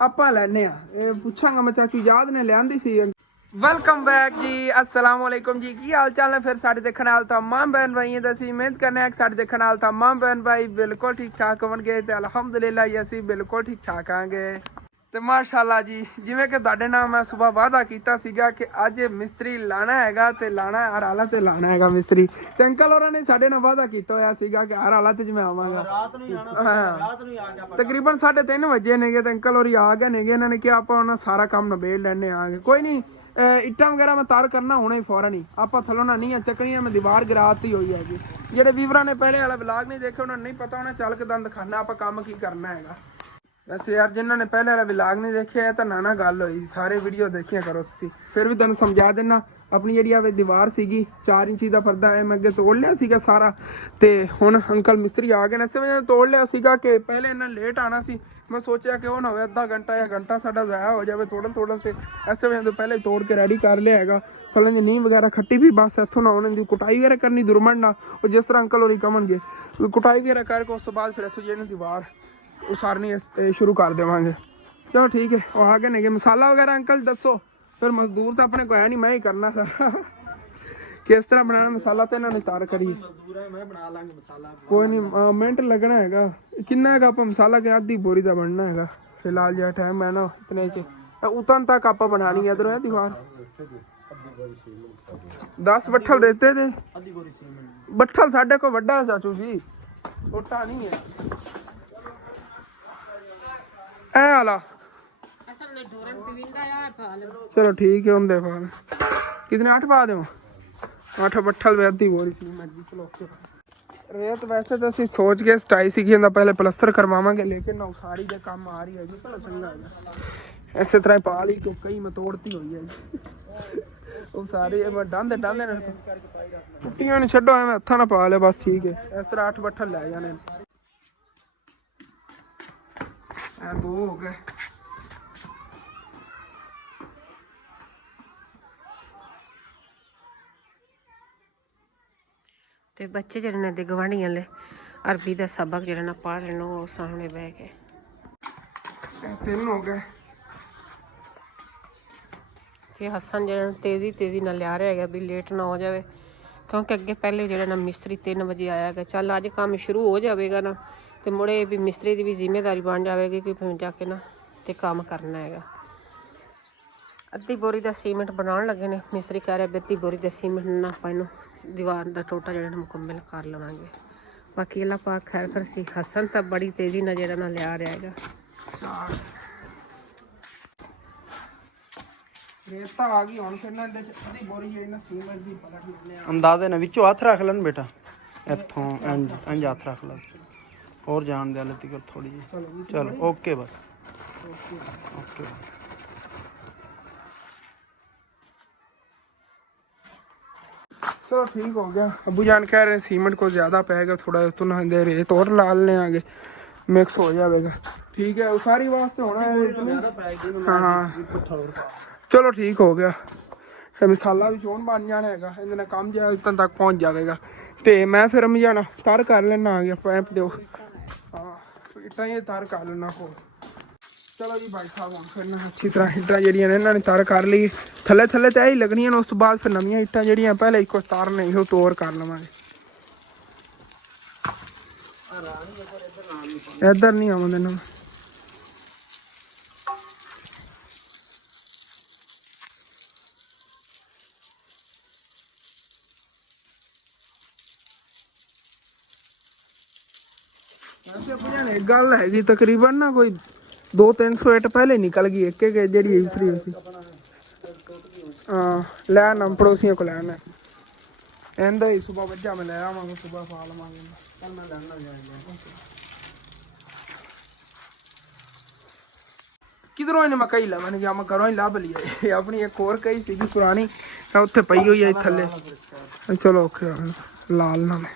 ਆਪਾਂ ਲੈਨੇ ਆ ਇਹ ਪੁੱਛਾਂਗਾ ਮੈਂ ਚਾਚੂ ਯਾਦ ਨੇ ਲਿਆਂਦੀ ਸੀ। ਵੈਲਕਮ ਬੈਕ ਜੀ, अस्सलाम वालेकुम जी। की हाल चाल है फिर साढ़े देखने वाल तमाम बहन भाई दसी उम्मीद करने साढ़े देखने वाल तमाम बहन भाई बिल्कुल ठीक ठाक होणगे ते अलहमदुलिल्लाह जी असी बिल्कुल ठीक ठाक आंगे ਤੇ ਮਾਸ਼ਾਅੱਲਾ ਜੀ। ਜਿਵੇਂ ਕਿ ਤੁਹਾਡੇ ਨਾਲ ਮੈਂ ਸਵੇਰ ਵਾਅਦਾ ਕੀਤਾ ਸੀਗਾ ਕਿ ਅੱਜ ਮਿਸਤਰੀ ਲਾਣਾ ਹੈਗਾ ਤੇ ਲਾਣਾ ਹਰ ਹਾਲਤ ਤੇ ਲਾਣਾ ਹੈਗਾ ਮਿਸਤਰੀ। ਤੇ ਅੰਕਲ ਹੋਰਾਂ ਨੇ ਸਾਡੇ ਨਾਲ ਵਾਅਦਾ ਕੀਤਾ ਹੋਇਆ ਸੀਗਾ ਕਿ ਹਰ ਹਾਲਤ 'ਚ ਮੈਂ ਆਵਾਂਗਾ। ਰਾਤ ਨੂੰ ਹੀ ਆਣਾ, ਰਾਤ ਨੂੰ ਹੀ ਆ ਗਿਆ। ਤਕਰੀਬਨ 3:30 ਵਜੇ ਨੇਗੇ ਤੇ ਅੰਕਲ ਹੋਰੀ ਆ ਗਏ ਨੇਗੇ। ਇਹਨਾਂ ਨੇ ਕਿਹਾ ਆਪਾਂ ਉਹਨਾਂ ਸਾਰਾ ਕੰਮ ਨਿਬੇੜ ਲੈਣੇ ਆਂਗੇ। ਕੋਈ ਨਹੀਂ, ਇੱਟਾਂ ਵਗੈਰਾ ਮੈਂ ਤਾਰ ਕਰਨਾ ਹੁਣੇ ਹੀ ਫੌਰਨ ਹੀ। ਆਪਾਂ ਥੱਲੋਂ ਨਾ ਨਹੀਂ ਚੱਕਣੀਆਂ, ਮੈਂ ਦੀਵਾਰ ਗਿਰਾਤੀ ਹੋਈ ਹੈਗੀ। ਜਿਹੜੇ ਵੀਵਰਾਂ ਨੇ ਪਹਿਲੇ ਵਾਲਾ ਵਲਾਗ ਨਹੀਂ ਦੇਖਿਆ ਉਹਨਾਂ ਨੂੰ ਨਹੀਂ ਪਤਾ, ਉਹਨੇ ਚੱਲ ਕੇ ਦੰਦ ਦਿਖਾਣਾ ਆਪਾਂ ਕੰਮ ਕੀ ਕਰਨਾ ਹੈਗਾ। ਵੈਸੇ ਯਾਰ ਜਿਨ੍ਹਾਂ ਨੇ ਪਹਿਲੇ ਵਾਲਾ ਵਲਾਗ ਨਹੀਂ ਦੇਖਿਆ ਤਾਂ ਨਾ ਗੱਲ ਹੋਈ, ਸਾਰੇ ਵੀਡੀਓ ਦੇਖਿਆ ਕਰੋ ਤੁਸੀਂ। ਫਿਰ ਵੀ ਤੁਹਾਨੂੰ ਸਮਝਾ ਦੇਣਾ, ਆਪਣੀ ਜਿਹੜੀ ਆ ਦੀਵਾਰ ਸੀਗੀ 4 ਇੰਚੀ ਦਾ ਪਰਦਾ ਹੈ, ਮੈਂ ਅੱਗੇ ਤੋੜ ਲਿਆ ਸੀਗਾ ਸਾਰਾ। ਤੇ ਹੁਣ ਅੰਕਲ ਮਿਸਤਰੀ ਆ ਗਏ ਨੇ। ਇਸੇ ਵਜ੍ਹਾ ਤੋੜ ਲਿਆ ਸੀਗਾ ਕਿ ਪਹਿਲੇ ਇਹਨਾਂ ਲੇਟ ਆਣਾ ਸੀ। ਮੈਂ ਸੋਚਿਆ ਕਿ ਉਹ ਨਾ ਹੋਵੇ ਅੱਧਾ ਘੰਟਾ ਜਾਂ ਘੰਟਾ ਸਾਡਾ ਜ਼ਾਇਆ ਹੋ ਜਾਵੇ ਤੋੜਨ ਤੇ। ਇਸੇ ਵਜ੍ਹਾ ਤੋਂ ਪਹਿਲੇ ਤੋੜ ਕੇ ਰੈਡੀ ਕਰ ਲਿਆ ਹੈਗਾ। ਥੱਲੇ ਦੀ ਨੀਂਹ ਵਗੈਰਾ ਖੱਟੀ ਵੀ ਬਸ ਇੱਥੋਂ ਨਾ ਉਹਨਾਂ ਦੀ ਕੁਟਾਈ ਵਗੈਰਾ ਕਰਨੀ ਦੁਰਮਣ ਨਾ, ਉਹ ਜਿਸ ਤਰ੍ਹਾਂ ਅੰਕਲ ਹੋਰੀ ਕਹਣਗੇ ਕੁਟਾਈ ਵਗੈਰਾ ਕਰਕੇ ਉਸ ਤੋਂ ਬਾਅਦ ਫਿਰ ਇੱਥੋਂ ਜਿਹੜੀ ਦੀਵਾਰ ਉਸਾਰਨੀ ਸ਼ੁਰੂ ਕਰ ਦੇਵਾਂਗੇ। ਚਲੋ ਠੀਕ ਹੈ, ਉਹ ਆ ਗਏ ਨੇਗੇ। ਮਸਾਲਾ ਵਗੈਰਾ ਅੰਕਲ ਦੱਸੋ। ਫਿਰ ਮਜ਼ਦੂਰ ਤਾਂ ਆਪਣੇ ਕੋਲ ਹੈ ਨਹੀਂ, ਮੈਂ ਹੀ ਕਰਨਾ ਸਾਰਾ। ਕਿਸ ਤਰ੍ਹਾਂ ਬਣਾਉਣਾ ਮਸਾਲਾ ਤੇ ਇਹਨਾਂ ਨੇ ਤਾਰ ਕਰੀ। ਕੋਈ ਨਹੀਂ, ਮਿੰਟ ਲੱਗਣਾ ਹੈਗਾ। ਕਿੰਨਾ ਹੈਗਾ ਆਪਾਂ ਮਸਾਲਾ ਕਿ ਅੱਧੀ ਬੋਰੀ ਦਾ ਬਣਨਾ ਹੈਗਾ ਫਿਲਹਾਲ ਜਿਹੜਾ ਟਾਈਮ ਹੈ ਨਾ ਇਤਨੇ 'ਚ। ਉਤਨ ਤੱਕ ਆਪਾਂ ਬਣਾਣੀ ਹੈ ਇੱਧਰੋਂ ਦੀਵਾਰ। 10 ਬੱਠਲ ਰੇਤੇ ਦੇ ਬੱਠਲ ਸਾਡੇ ਕੋਲ ਵੱਡਾ ਚਾਚੂ ਜੀ, ਛੋਟਾ ਨਹੀਂ ਹੈ। ਐ ਵਾਲਾ ਚਲੋ ਠੀਕ ਹੈ ਹੁੰਦੇ ਫਾਲ ਕਿਤਨੇ 8 ਪਾ ਦਿਓ। 8 ਬੱਠਲ ਵੇ ਅੱਧੀ ਬੋਰੀ ਸੀ ਮਰਜੀ। ਚਲੋ ਰੇਤ ਵੈਸੇ ਤਾਂ ਅਸੀਂ ਸੋਚ ਕੇ ਸਟਾਈ ਸੀਗੀ ਇਹਦਾ ਪਹਿਲੇ ਪਲਸਤਰ ਕਰਵਾਵਾਂਗੇ, ਲੇਕਿਨ ਉਸਾਰੀ ਦੇ ਕੰਮ ਆ ਰਹੀ ਹੈ ਜੀ। ਚਲੋ ਚੰਗਾ ਹੈਗਾ ਇਸੇ ਤਰ੍ਹਾਂ ਪਾ ਲਈ ਕਿਉਂ ਕਈ ਮੈਂ ਤੋੜਤੀ ਹੋਈ ਹੈ ਜੀ। ਉਹ ਸਾਰੇ ਡਾਂਦੇ ਟੁੱਟੀਆਂ ਨਹੀਂ ਛੱਡੋ, ਐਵੇਂ ਹੱਥਾਂ ਨਾਲ ਪਾ ਲਿਆ ਬਸ ਠੀਕ ਹੈ। ਇਸ ਤਰ੍ਹਾਂ 8 ਬੱਠਲ ਲੈ ਜਾਣੇ। ਐ 2 ਹੋ ਗਏ। ਤੇ ਬੱਚੇ ਜਿਹੜੇ ਨੇ ਦੇ ਗਵਾਂਢੀਆਂ ਲੈ ਅਰਬੀ ਦਾ ਸਬਕ ਜਿਹੜਾ ਨਾ ਪੜ੍ਹ ਰਹੇ ਨੇ ਉਹ ਸਾਹਮਣੇ ਬਹਿ ਕੇ। 3 ਹੋ ਗਏ। ਤੇ ਹਸਨ ਜਿਹੜਾ ਤੇਜ਼ੀ ਨਾਲ ਲਿਆ ਰਿਹਾ ਹੈਗਾ ਵੀ ਲੇਟ ਨਾ ਹੋ ਜਾਵੇ, ਕਿਉਂਕਿ ਅੱਗੇ ਪਹਿਲੇ ਜਿਹੜਾ ਨਾ ਮਿਸਤਰੀ 3 ਵਜੇ ਆਇਆ ਹੈਗਾ। ਚੱਲ ਅੱਜ ਕੰਮ ਸ਼ੁਰੂ ਹੋ ਜਾਵੇਗਾ ਨਾ ਤੇ ਮੁੜੇ ਵੀ ਮਿਸਤਰੀ ਦੀ ਵੀ ਜ਼ਿੰਮੇਵਾਰੀ ਬਣ ਜਾਵੇਗੀ ਕਿ ਫਿਰ ਜਾ ਕੇ ਨਾ ਤੇ ਕੰਮ ਕਰਨਾ ਹੈਗਾ। ਅੱਧੀ ਬੋਰੀ ਦਾ ਸੀਮੈਂਟ ਬਣਾਉਣ ਲੱਗੇ ਨੇ ਮਿਸਤਰੀ। ਕਹਿ ਰਿਹਾ ਅੱਧੀ ਬੋਰੀ ਦਾ ਸੀਮੈਂਟ ਨਾ ਆਪਾਂ ਇਹਨੂੰ ਦੀਵਾਰ ਦਾ ਟੋਟਾ ਜਿਹੜਾ ਮੁਕੰਮਲ ਕਰ ਲਵਾਂਗੇ। ਬਾਕੀ ਅੱਲਾ ਪਾਕ ਖੈਰ ਕਰ ਸੀ। ਹਸਨ ਤਾਂ ਬੜੀ ਤੇਜ਼ੀ ਨਾਲ ਜਿਹੜਾ ਨਾ ਲਿਆ ਰਿਹਾ ਹੈਗਾ। ਰੇਤਾ ਆ ਗਈ ਹੁਣ ਫਿਰ ਨਾ ਇਹਦੇ ਚ ਅੱਧੀ ਬੋਰੀ ਹੈ ਨਾ ਸੀਮੈਂਟ ਦੀ ਪਲਟ ਲੈਣੇ ਆ। ਅੰਦਾਜ਼ੇ ਨਾਲ ਵਿੱਚੋਂ ਹੱਥ ਰੱਖ ਲੈਣ ਬੇਟਾ, ਇੱਥੋਂ ਇੰਜ ਹੱਥ ਰੱਖ ਲੈ ਹੋਰ ਜਾਣ ਦੇ ਹਲੇ ਤੱਕ ਥੋੜੀ ਜਿਹੀ। ਚਲੋ ਓਕੇ ਬਸ ਓਕੇ। चलो ठीक हो गया। अबू जान कह रहे हैं सीमेंट को ज़्यादा पेगा, थोड़ा तो ना दे रेत और लाल ले आगे मिक्स हो जाएगा। ठीक है सारी वास्ते होना है। हाँ चलो ठीक हो गया। मसाला भी चोन बन जाना है, इन्हें काम जो इतना तक पहुँच जाएगा। तो मैं फिर अम्मी जाना तार कर लेना आ गया पैप दो। हाँ इट्टा ही तार कर लेना हो। चलो जी भाई साहब हम फिर ना अच्छी तरह हीटां ਜਿਹੜੀਆਂ ਨੇ ਇਹਨਾਂ ਨੇ ਤਾਰ ਕਰ ਲਈ। ਥੱਲੇ ਤੇ ਹੀ ਲੱਗਣੀਆਂ ਨੇ, ਉਸ ਤੋਂ ਬਾਅਦ ਫਿਰ ਨਵੀਆਂ ਹੀਟਾਂ ਜਿਹੜੀਆਂ ਪਹਿਲੇ ਇੱਕੋ ਤਾਰ ਨੇ ਇਹੋ ਤੋਰ ਕਰ ਲਵਾਂਗੇ। ਇੱਧਰ ਨਹੀਂ ਆਉਂਦੇ ਨਾ। एक गल हैगी तकरीबन ना कोई 200-300 ਇੱਟ ਪਹਿਲੇ ਨਿਕਲ ਗਈ ਇੱਕ ਜਿਹੜੀ ਇਸਰੀ ਸੀ। ਹਾਂ ਲੈ ਨਾ ਪੜੋਸੀਆਂ ਕੋ ਲੈਣਾ ਇਹਦਾ ਹੀ ਸੁਬਾ ਵੱਜਾ ਮੈਂ ਲੈ ਆਵਾਂਗਾ ਸੁਬਾ ਪਾ ਲਵਾਂਗੇ। ਚੱਲ ਮੈਂ ਲੈਣਾ ਜਾਏਗਾ ਕਿਧਰੋਂ ਇਹਨੇ ਮਕਈ ਲਵਾਂ ਗਿਆ ਮੈਂ ਘਰੋਂ ਹੀ ਲੱਭ ਲਈ ਆਪਣੀ ਇੱਕ ਹੋਰ ਕਈ ਸੀਗੀ ਪੁਰਾਣੀ ਉੱਥੇ ਪਈ ਹੋਈ ਹੈ ਥੱਲੇ। ਚਲੋ ਔਖੇ ਲਾਲ ਨਾ ਮੈਂ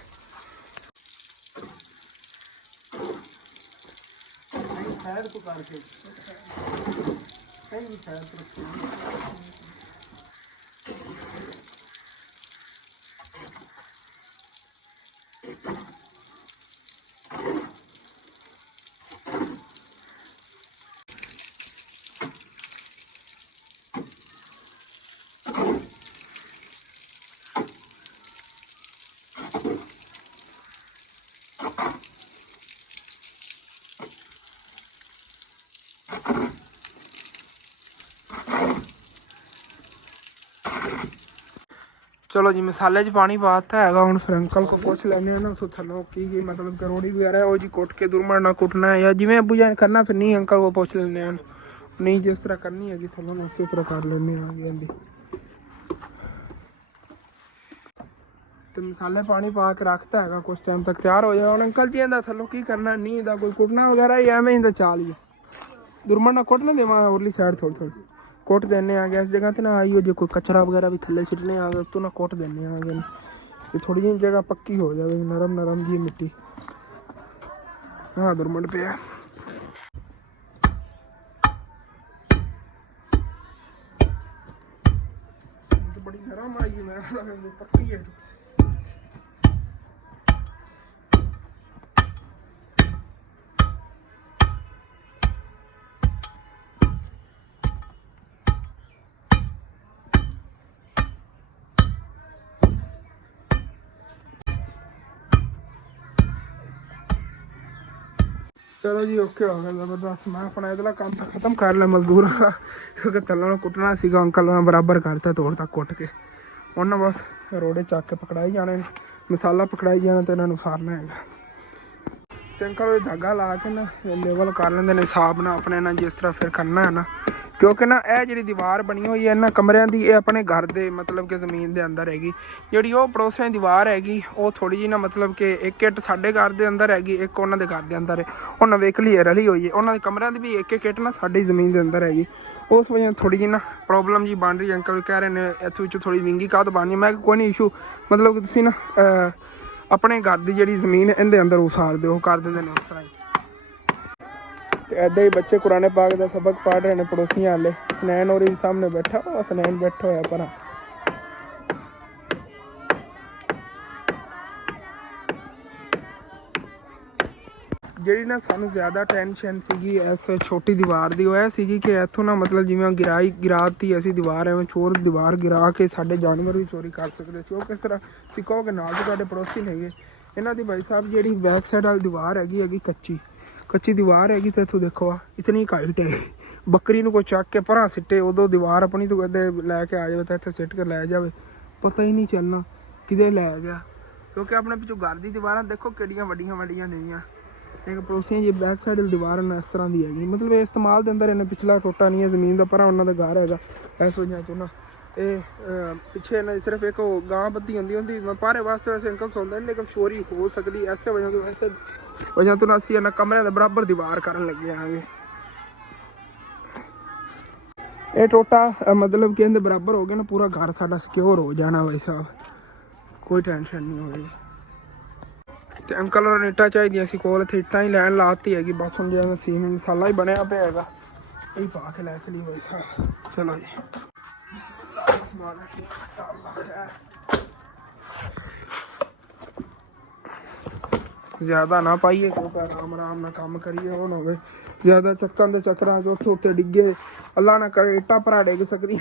खैर तो करके कहीं भी खैर ਚਲੋ ਜੀ ਮਸਾਲੇ 'ਚ ਪਾਣੀ ਪਾਤਾ ਹੈਗਾ। ਹੁਣ ਫਿਰ ਅੰਕਲ ਕੋ ਪੁੱਛ ਲੈਂਦੇ ਆ ਨਾ ਉੱਥੋਂ ਥੱਲੋਂ ਕੀ ਮਤਲਬ ਕਿ ਰੋੜੀ ਵਗੈਰਾ ਹੈ ਉਹ ਜੀ ਕੁੱਟ ਕੇ ਦੁਰਮਣ ਨਾਲ ਕੁੱਟਣਾ ਹੈ ਜਾਂ ਜਿਵੇਂ ਅੱਬੂ ਜਾਨ ਕਰਨਾ, ਫਿਰ ਨਹੀਂ ਅੰਕਲ ਕੋ ਪੁੱਛ ਲੈਂਦੇ ਆ। ਨਹੀਂ ਜਿਸ ਤਰ੍ਹਾਂ ਕਰਨੀ ਹੈਗੀ ਥੱਲੋਂ ਉਸੇ ਤਰ੍ਹਾਂ ਕਰ ਲੈਂਦੇ ਆ ਆਂਦੀ। ਤੇ ਮਸਾਲੇ ਪਾਣੀ ਪਾ ਕੇ ਰੱਖਤਾ ਹੈਗਾ, ਕੁਛ ਟਾਈਮ ਤੱਕ ਤਿਆਰ ਹੋ ਜਾਏਗਾ। ਹੁਣ ਅੰਕਲ ਜੀ ਇਹਦਾ ਥੱਲੋਂ ਕੀ ਕਰਨਾ, ਨਹੀਂ ਇਹਦਾ ਕੋਈ ਕੁੱਟਣਾ ਵਗੈਰਾ ਹੀ ਐਵੇਂ ਇਹਦਾ ਚਾਲ ਹੀ ਦੁਰਮਣ ਨਾਲ ਕੁੱਟ ਨਾ ਦੇਵਾਂ ਉਰਲੀ ਸਾਈਡ ਥੋੜੀ ਥੋੜੀ ਕੁੱਟ ਦਿੰਦੇ ਆ ਇਸ ਜਗ੍ਹਾ ਤੇ ਨਾ ਆਈਓ ਜੇ ਕੋਈ ਕਚਰਾ ਵਗੈਰਾ ਵੀ ਥੱਲੇ ਸਿੱਟਨੇ ਆ ਉੱਤੋਂ ਨਾ ਕੁੱਟ ਦਿੰਦੇ ਆ ਤੇ ਥੋੜੀ ਜਿਹੀ ਜਗ੍ਹਾ ਪੱਕੀ ਹੋ ਜਾਵੇ, ਨਰਮ ਨਰਮ ਜੀ ਮਿੱਟੀ। ਹਾਂ ਦੁਰਮਣ ਪਿਆ ਬੜੀ ਨਰਮ ਆਈ ਮੈਂ ਪੱਕੀ ਹੈ। ਚਲੋ ਜੀ ਓਕੇ ਹੋ ਗਿਆ ਜ਼ਬਰਦਸਤ। ਮੈਂ ਆਪਣਾ ਇਹਦਾ ਕੰਮ ਤਾਂ ਖਤਮ ਕਰ ਲਿਆ ਮਜ਼ਦੂਰ ਵਾਲਾ, ਕਿਉਂਕਿ ਥੱਲੋਂ ਨੂੰ ਕੁੱਟਣਾ ਸੀਗਾ। ਅੰਕਲ ਨੇ ਬਰਾਬਰ ਕਰਤਾ ਤੋੜ ਤੱਕ ਕੁੱਟ ਕੇ। ਉਹਨਾਂ ਬਸ ਰੋੜੇ ਚੱਕ ਕੇ ਪਕੜਾਈ ਜਾਣੇ ਨੇ, ਮਸਾਲਾ ਪਕੜਾਈ ਜਾਣਾ ਤੇ ਇਹਨਾਂ ਨੂੰ ਸਾਰਨਾ ਹੈਗਾ। ਤੇ ਅੰਕਲ ਧਾਗਾ ਲਾ ਕੇ ਨਾ ਲੈਵਲ ਕਰ ਲੈਂਦੇ ਨੇ ਹਿਸਾਬ ਨਾਲ ਆਪਣੇ ਨਾਲ, ਜਿਸ ਤਰ੍ਹਾਂ ਫਿਰ ਕਰਨਾ ਹੈ ਨਾ। ਕਿਉਂਕਿ ਨਾ ਇਹ ਜਿਹੜੀ ਦੀਵਾਰ ਬਣੀ ਹੋਈ ਹੈ ਇਹਨਾਂ ਕਮਰਿਆਂ ਦੀ, ਇਹ ਆਪਣੇ ਘਰ ਦੇ ਮਤਲਬ ਕਿ ਜ਼ਮੀਨ ਦੇ ਅੰਦਰ ਹੈਗੀ। ਜਿਹੜੀ ਉਹ ਪੜੋਸੀਆਂ ਦੀ ਦੀਵਾਰ ਹੈਗੀ ਉਹ ਥੋੜੀ ਜਿਹੀ ਨਾ ਮਤਲਬ ਕਿ ਇੱਕ ਇੱਟ ਸਾਡੇ ਘਰ ਦੇ ਅੰਦਰ ਹੈਗੀ, ਇੱਕ ਉਹਨਾਂ ਦੇ ਘਰ ਦੇ ਅੰਦਰ ਹੈ। ਉਹ ਨਵੇਕਲੀ ਰਲੀ ਹੋਈ ਹੈ। ਉਹਨਾਂ ਦੇ ਕਮਰਿਆਂ ਦੀ ਵੀ ਇੱਕ ਇੱਕ ਇੱਟ ਨਾ ਸਾਡੀ ਜ਼ਮੀਨ ਦੇ ਅੰਦਰ ਹੈਗੀ। ਉਸ ਵਜ੍ਹਾ ਥੋੜੀ ਜਿਹੀ ਨਾ ਪ੍ਰੋਬਲਮ ਜੀ ਬਣ ਰਹੀ। ਅੰਕਲ ਕਹਿ ਰਹੇ ਨੇ ਇੱਥੇ ਵਿੱਚੋਂ ਥੋੜੀ ਵਿੰਗੀ ਕਾਹਤ ਬਣਨੀ। ਮੈਂ ਕੋਈ ਨਹੀਂ ਇਸ਼ੂ, ਮਤਲਬ ਕਿ ਤੁਸੀਂ ਨਾ ਆਪਣੇ ਘਰ ਦੀ ਜਿਹੜੀ ਜ਼ਮੀਨ ਇਹਦੇ ਅੰਦਰ ਉਸਾਰ ਦਿਓ, ਕਰ ਦਿੰਦੇ ਨੇ ਉਸ ਤਰ੍ਹਾਂ ਹੀ। ਤੇ ਇੱਦਾਂ ਹੀ ਬੱਚੇ ਕੁਰਾਨੇ ਪਾਕ ਦਾ ਸਬਕ ਪੜ੍ਹ ਰਹੇ ਨੇ ਪੜੋਸੀਆਂ ਵਾਲੇ। ਸਨੈਨ ਹੋਰ ਵੀ ਸਾਹਮਣੇ ਬੈਠਾ, ਉਹ ਸਨੈਨ ਬੈਠਾ ਹੋਇਆ ਪਰ ਜਿਹੜੀ ਨਾ ਸਾਨੂੰ ਜ਼ਿਆਦਾ ਟੈਨਸ਼ਨ ਸੀਗੀ ਇਸ ਛੋਟੀ ਦੀਵਾਰ ਦੀ, ਉਹ ਇਹ ਸੀਗੀ ਕਿ ਇੱਥੋਂ ਨਾ ਮਤਲਬ ਜਿਵੇਂ ਗਿਰਾਤੀ ਅਸੀਂ ਦੀਵਾਰ, ਐਵੇਂ ਚੋਰ ਦੀਵਾਰ ਗਿਰਾ ਕੇ ਸਾਡੇ ਜਾਨਵਰ ਵੀ ਚੋਰੀ ਕਰ ਸਕਦੇ ਸੀ। ਉਹ ਕਿਸ ਤਰ੍ਹਾਂ ਤੁਸੀਂ ਕਹੋਗੇ ਨਾਲ ਤਾਂ ਤੁਹਾਡੇ ਪੜੋਸੀ ਨੇ ਹੈਗੇ। ਇਹਨਾਂ ਦੀ ਭਾਈ ਸਾਹਿਬ ਜਿਹੜੀ ਬੈਕ ਸਾਈਡ ਵਾਲੀ ਦੀਵਾਰ ਹੈਗੀ ਕੱਚੀ ਦੀਵਾਰ ਹੈਗੀ। ਤੇ ਇੱਥੋਂ ਦੇਖੋ ਆ ਇਤਨੀ ਹਾਈਟ ਹੈ, ਬੱਕਰੀ ਨੂੰ ਕੋਈ ਚੱਕ ਕੇ ਭਰਾ ਸਿੱਟੇ ਉਦੋਂ ਦੀਵਾਰ ਆਪਣੀ ਤੋਂ ਕਦੇ ਲੈ ਕੇ ਆ ਜਾਵੇ ਤਾਂ ਇੱਥੇ ਸਿੱਟ ਕੇ ਲੈ ਜਾਵੇ, ਪਤਾ ਹੀ ਨਹੀਂ ਚੱਲਣਾ ਕਿਤੇ ਲੈ ਗਿਆ। ਕਿਉਂਕਿ ਆਪਣੇ ਪਿੱਛੋਂ ਘਰ ਦੀ ਦੀਵਾਰਾਂ ਦੇਖੋ ਕਿੱਡੀਆਂ ਵੱਡੀਆਂ ਵੱਡੀਆਂ ਨੇਗੀਆਂ। ਇੱਕ ਪੜੋਸੀਆਂ ਜੀ ਬੈਕ ਸਾਈਡ ਦੀਵਾਰ ਨਾ ਇਸ ਤਰ੍ਹਾਂ ਦੀ ਹੈਗੀ, ਮਤਲਬ ਇਹ ਇਸਤੇਮਾਲ ਦੇ ਅੰਦਰ ਇਹਨੇ ਪਿਛਲਾ ਟੋਟਾ ਨਹੀਂ ਹੈ ਜ਼ਮੀਨ ਦਾ, ਪਰ ਉਹਨਾਂ ਦਾ ਘਰ ਹੈਗਾ। ਇਸ ਵਜ੍ਹਾ ਤੋਂ ਨਾ ਇਹ ਪਿੱਛੇ ਇਹਨਾਂ ਦੀ ਸਿਰਫ ਇੱਕ ਉਹ ਗਾਂ ਬੱਧੀ ਹੁੰਦੀ ਪਾਰੇ ਵਾਸਤੇ ਵੈਸੇ ਅੰਕਲ ਸੌਂਦਾ ਨਹੀਂ, ਲੇਕਿਨ ਚੋਰੀ ਹੋ ਸਕਦੀ ਐਸੇ ਵਜ੍ਹਾ ਤੋਂ। ਐਸੇ ਵਜ੍ਹਾ ਤੋਂ ਅਸੀਂ ਇਹਨਾਂ ਕਮਰਿਆਂ ਦੇ ਬਰਾਬਰ ਦੀਵਾਰ ਕਰਨ ਲੱਗੇ ਆਂਗੇ। ਇਹ ਟੋਟਾ ਮਤਲਬ ਕਿ ਇਹਦੇ ਬਰਾਬਰ ਹੋ ਗਿਆ ਨਾ, ਪੂਰਾ ਘਰ ਸਾਡਾ ਸਿਕਿਉਰ ਹੋ ਜਾਣਾ ਭਾਈ ਸਾਹਿਬ, ਕੋਈ ਟੈਨਸ਼ਨ ਨਹੀਂ ਹੋਏਗੀ। ਤੇ ਅੰਕਲ ਨੂੰ ਇੱਟਾਂ ਚਾਹੀਦੀਆਂ ਸੀ ਕੋਲ, ਇੱਥੇ ਇੱਟਾਂ ਹੀ ਲੈਣ ਲਾਤੀ ਹੈਗੀ। ਬਸ ਹੁਣ ਜਿਵੇਂ ਸੀਮੈਂਟ ਮਸਾਲਾ ਹੀ ਬਣਿਆ ਪਿਆ ਹੈਗਾ, ਇਹ ਪਾ ਕੇ ਲੈ ਚਲੀ ਭਾਈ ਸਾਹਿਬ। ਚਲੋ ਜੀ ਜ਼ਿਆਦਾ ਨਾ ਪਾਈਏ ਕਿਉਂਕਿ ਆਰਾਮ ਨਾਲ ਕੰਮ ਕਰੀਏ। ਉਹ ਨਾ ਹੋਵੇ ਜ਼ਿਆਦਾ ਚੱਕਣ ਦੇ ਚੱਕਰਾਂ 'ਚ ਉੱਥੇ ਡਿੱਗੇ, ਅੱਲਾ ਨਾ ਕਰੇ ਇੱਟਾਂ ਭਰਾ ਡਿੱਗ ਸਕਦੀ,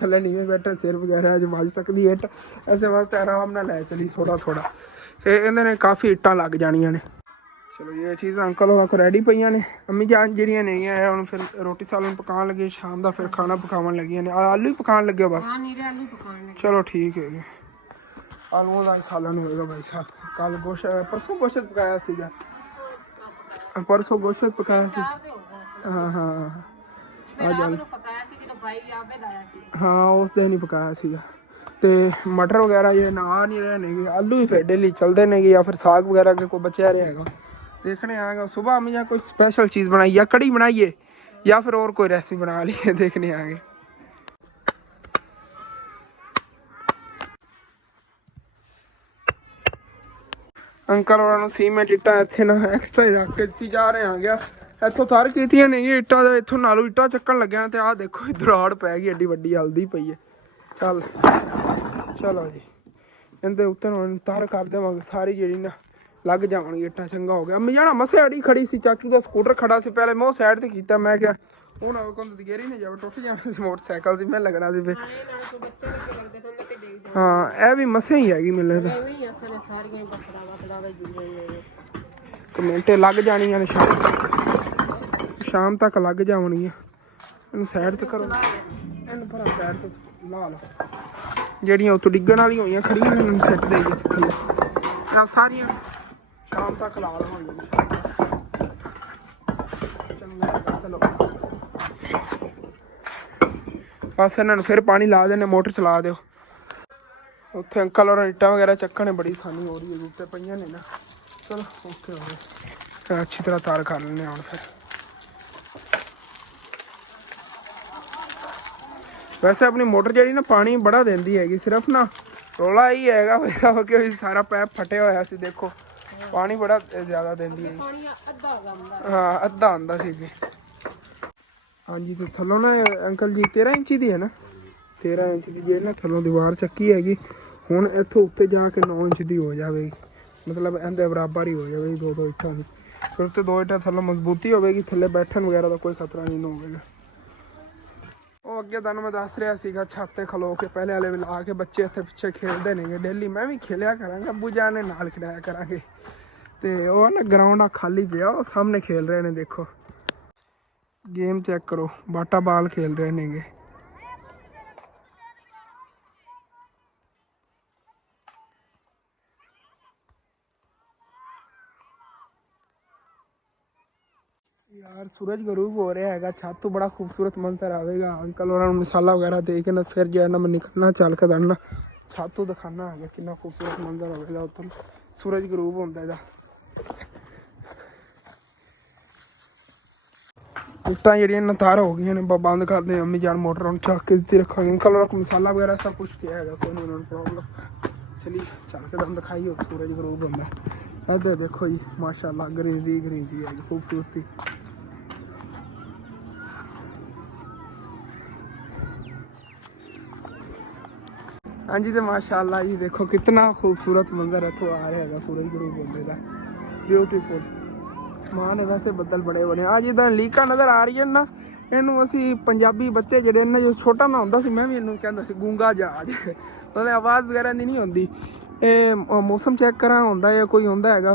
ਥੱਲੇ ਨੀਵੇਂ ਬੈਠੇ ਸਿਰ ਵਗੈਰਾ 'ਚ ਵੱਜ ਸਕਦੀ ਇੱਟ। ਇਸੇ ਵਾਸਤੇ ਆਰਾਮ ਨਾਲ ਲੈ ਚਲੀ ਥੋੜਾ ਇਹ ਇਹਦੇ ਨੇ ਕਾਫੀ ਇੱਟਾਂ ਲੱਗ ਜਾਣੀਆਂ ਨੇ। ਚਲੋ ਇਹ ਚੀਜ਼ਾਂ ਅੰਕਲ ਉਹਨਾਂ ਕੋਲ ਰੈਡੀ ਪਈਆਂ ਨੇ। ਅੰਮੀ ਜਾਨ ਜਿਹੜੀਆਂ ਨਹੀਂ ਹੈ ਹੁਣ ਫਿਰ ਰੋਟੀ ਸਾਲਨ ਪਕਾਉਣ ਲੱਗੇ, ਸ਼ਾਮ ਦਾ ਫਿਰ ਖਾਣਾ ਪਕਾਉਣ ਲੱਗੀਆਂ ਨੇ। ਆਲੂ ਹੀ ਪਕਾਉਣ ਲੱਗੇ ਬਸ। ਚਲੋ ਠੀਕ ਹੈ, ਆਲੂਆਂ ਦਾ ਸਾਲਨ ਹੋਏਗਾ ਭਾਈ ਸਾਹਿਬ। ਕੱਲ ਪਰਸੋਂ ਗੋਸ਼ਤ ਪਕਾਇਆ ਸੀਗਾ, ਪਰਸੋਂ ਗੋਸ਼ਤ ਪਕਾਇਆ ਸੀ। ਹਾਂ ਉਸ ਦਿਨ ਹੀ ਪਕਾਇਆ ਸੀਗਾ। ਤੇ ਮਟਰ ਵਗੈਰਾ ਇਹ ਨਾ ਨਹੀਂ ਰਹੇ ਨੇਗੇ, ਆਲੂ ਹੀ ਫਿਰ ਡੇਲੀ ਚੱਲਦੇ ਨੇਗੇ, ਜਾਂ ਫਿਰ ਸਾਗ ਵਗੈਰਾ ਅੱਗੇ ਕੋਈ ਬਚਿਆ ਰਿਹਾ ਹੈਗਾ देखने आएगा। सुबह हमें या कोई स्पेशल चीज़ बनाई, या कड़ी बनाइए या फिर और कोई रेसिपी बना ली देखने आएंगे। अंकल और सीमेंट इट्टा इतने ना एक्सट्रा ही रख के दी जा रहे हैं गया। इतों तार कीतियां नहीं इट्टा, इतों नालों इट्टा चक्कन लग्या तो आ देखो दराड़ पै गई एड्डी वड्डी हल्दी पई है। चल चलो जी इनके उत्तर तार कर देवांगे सारी जी ना लग जावणगी इट्टा। चंगा हो गया। अम्मी जाना मसे अड़ी खड़ी सी, चाचू का स्कूटर खड़ा सी, पहले मैं साइड ते कीता, मैं क्या हूँ ना गेरी नहीं जावे टुट जाना सी मोटरसाइकिल से मैं लगना सी। हाँ यह भी मसे ही हैगी मिले तो कमेंटे लग जानियां ने, शाम तक लग जावणगियां। इन साइड ते करो, इन भरा साइड ते ला ला। ਜਿਹੜੀਆਂ ਉੱਥੋਂ ਡਿੱਗਣ ਵਾਲੀਆਂ ਹੋਈਆਂ ਖੜੀਆਂ ਨੇ ਉਹਨਾਂ ਸਿੱਟ ਦੇਈਏ ਥੱਲੇ ਆ ਸਾਰੀਆਂ ਸ਼ਾਮ ਤੱਕ ਲਾ ਲਵਾਂਗੇ ਚੰਗਾ ਚਲੋ ਬਸ ਇਹਨਾਂ ਨੂੰ ਫਿਰ ਪਾਣੀ ਲਾ ਦੇਣੇ ਮੋਟਰ ਚਲਾ ਦਿਓ ਉੱਥੇ ਅੰਕਲ ਔਰ ਇੱਟਾਂ ਵਗੈਰਾ ਚੱਕਣੇ ਬੜੀ ਆਸਾਨੀ ਹੋ ਰਹੀ ਹੈ ਉੱਤੇ ਪਈਆਂ ਨੇ ਨਾ ਚਲੋ ਓਕੇ ਹੋ ਗਏ ਫਿਰ ਅੱਛੀ ਤਰ੍ਹਾਂ ਤਾਰ ਕਰ ਲੈਂਦੇ ਹੁਣ ਫਿਰ ਵੈਸੇ ਆਪਣੀ ਮੋਟਰ ਜਿਹੜੀ ਨਾ ਪਾਣੀ ਬੜਾ ਦਿੰਦੀ ਹੈਗੀ ਸਿਰਫ ਨਾ ਰੌਲਾ ਹੀ ਹੈਗਾ ਕਿ ਸਾਰਾ ਪੈਪ ਫਟਿਆ ਹੋਇਆ ਸੀ ਦੇਖੋ ਪਾਣੀ ਬੜਾ ਜ਼ਿਆਦਾ ਦਿੰਦੀ ਹੈ ਹਾਂ ਅੱਧਾ ਆਉਂਦਾ ਸੀ ਜੀ ਹਾਂਜੀ ਤੇ ਥੱਲੋਂ ਨਾ ਅੰਕਲ ਜੀ 13 ਇੰਚੀ ਦੀ ਹੈ ਨਾ 13 ਇੰਚ ਦੀ ਜੇ ਨਾ ਥੱਲੋਂ ਦੀਵਾਰ ਚੱਕੀ ਹੈਗੀ ਹੁਣ ਇੱਥੋਂ ਉੱਤੇ ਜਾ ਕੇ 9 ਇੰਚ ਦੀ ਹੋ ਜਾਵੇਗੀ ਮਤਲਬ ਇਹਦੇ ਬਰਾਬਰ ਹੀ ਹੋ ਜਾਵੇਗੀ ਦੋ ਇੱਟਾਂ ਦੀ ਫਿਰ ਉੱਤੇ 2 ਇੱਟਾਂ ਥੱਲੋਂ ਮਜ਼ਬੂਤੀ ਹੋਵੇਗੀ ਥੱਲੇ ਬੈਠਣ ਵਗੈਰਾ ਦਾ ਕੋਈ ਖਤਰਾ ਨਹੀਂ ਹੋਵੇਗਾ ਉਹ ਅੱਗੇ ਤੁਹਾਨੂੰ ਮੈਂ ਦੱਸ ਰਿਹਾ ਸੀਗਾ ਛੱਤ ਤੇ ਖਲੋ ਕੇ ਪਹਿਲੇ ਵਾਲੇ ਲਾ ਕੇ ਬੱਚੇ ਇੱਥੇ ਪਿੱਛੇ ਖੇਡਦੇ ਨੇਗੇ ਡੇਲੀ ਮੈਂ ਵੀ ਖੇਲਿਆ ਕਰਾਂਗਾ ਅੱਬੂ ਜਾਨ ਨੇ ਨਾਲ ਖਿਡਾਇਆ ਕਰਾਂਗੇ ਤੇ ਉਹ ਨਾ ਗਰਾਊਂਡ ਆ ਖਾਲੀ ਪਿਆ ਉਹ ਸਾਹਮਣੇ ਖੇਲ ਰਹੇ ਨੇ ਦੇਖੋ ਗੇਮ ਚੈੱਕ ਕਰੋ ਬਾਟਾ ਬਾਲ ਖੇਲ ਰਹੇ ਨੇਗੇ यार सूरज गरूब हो रहा है छत तो बड़ा खूबसूरत मंजर आएगा अंकल और मसाला वगैरह दे के ना फिर जो है ना मैं निकलना चल के ना छत तो दिखाना है कि खूबसूरत मंजर होगा उधर सूरज गरूब होता है इट्टां जड़ियां ना तार हो गई ने बंद कर दे अम्मी जान मोटर हम चक के दी रखा अंकल और मसाला वगैरह सब कुछ किया है कोई नहीं प्रॉब्लम चलिए चल के तुम दिखाइए सूरज गरूब होता है इधर देखो जी माशाल्लाह ग्रीनरी है खूबसूरती हाँ जी तो माशाल्लाह जी देखो कितना खूबसूरत मंजर इतों आ रहा है सूरज गरूब होने का ब्यूटीफुल मां ने वैसे बदल बड़े बने आ जिदा लीका नज़र आ रही है ना इनू असी पंजाबी बच्चे जड़े ने जो छोटा मैं होंदा सी मैं भी इनू कहंदा सी गूंगा जहाज मतलब आवाज़ वगैरह नहीं होंदी मौसम चेक करा होंदा है कोई होंदा हैगा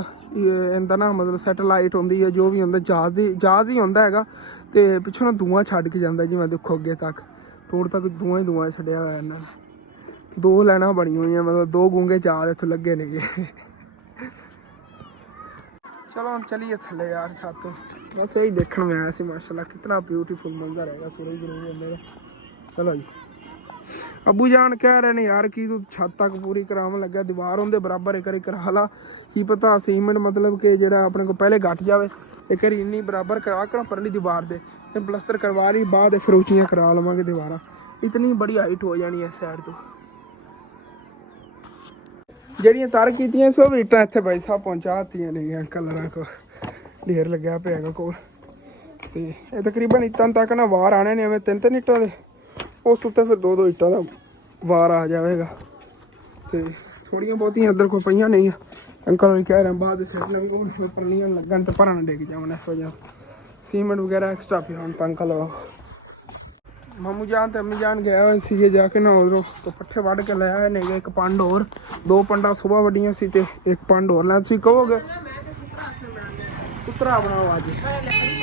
इनदा ना मतलब सैटेलाइट होंदी है जो भी होंदा जहाज ही होंदा हैगा ते पिछों ना धुआं छड्ड के जांदा जिवें देखो अगे तक तोड़ तक धुआं ही धुआं छड्डिया होया इन्हां ने दो लाइनां बनी हुई मतलब दो गूंगे जहाज इत्थों लगे ने चलो हम चलिए थल्ले यार छत बस यही देखने में आया सी माशाल्लाह कितना ब्यूटीफुल मंजर है सूरज गरूब होने का चलो जी अबू जान कह रहे ने यार कि तू छत तक पूरी करावन लगा दीवार उनके बराबर एक बारी करा ला की पता सीमेंट मतलब कि जो अपने को पहले गट जाए एक बारी इन्नी बराबर करा कर परली दीवार दे प्लस्तर करवा ली बाद फिर उचियां करा लवांगे दीवार इतनी बड़ी हाइट हो जानी है इस साइड तो ਜਿਹੜੀਆਂ ਤਾਰ ਕੀਤੀਆਂ ਸੋ ਵੀ ਇੱਟਾਂ ਇੱਥੇ ਭਾਈ ਸਾਹਿਬ ਪਹੁੰਚਾਤੀਆਂ ਨੇ ਕਲਰਾਂ ਕੋ ਢੇਰ ਲੱਗਿਆ ਪਿਆ ਹੈਗਾ ਕੋਲ ਤੇ ਇਹ ਤਕਰੀਬਨ ਇੱਟਾਂ ਤੱਕ ਨਾ ਵਾਰ ਆਣੇ ਨੇ ਐਵੇਂ ਤਿੰਨ ਇੱਟਾਂ ਦੇ ਉਸ ਉੱਤੇ ਫਿਰ ਦੋ ਇੱਟਾਂ ਦਾ ਵਾਰ ਆ ਜਾਵੇਗਾ ਤੇ ਥੋੜੀਆਂ ਬਹੁਤੀਆਂ ਇੱਧਰ ਕੋਈ ਪਈਆਂ ਨਹੀਂ ਅੰਕਲ ਵੀ ਕਹਿ ਰਹੇ ਬਾਅਦ ਸਿਰ ਲੰਗੋ ਪਰਲੀਆਂ ਲੱਗਣ ਤੇ ਭਰਨ ਡਿੱਗ ਜਾਵਣ ਇਸ ਵਜ੍ਹਾ ਸੀਮੈਂਟ ਵਗੈਰਾ ਐਕਸਟਰਾ ਪਿਆ ਹੁਣ ਤਾਂ ਅੰਕਲ मामू जान तो अम्मी जान गया हुए सी जाके ना उधरों तो पट्ठे वढ़ के ले आए नहीं एक पंड और दो पंडा सुबह वड्डियां सी ते एक पंड और लै तुसीं कहोगे कुतरा बनाओ अज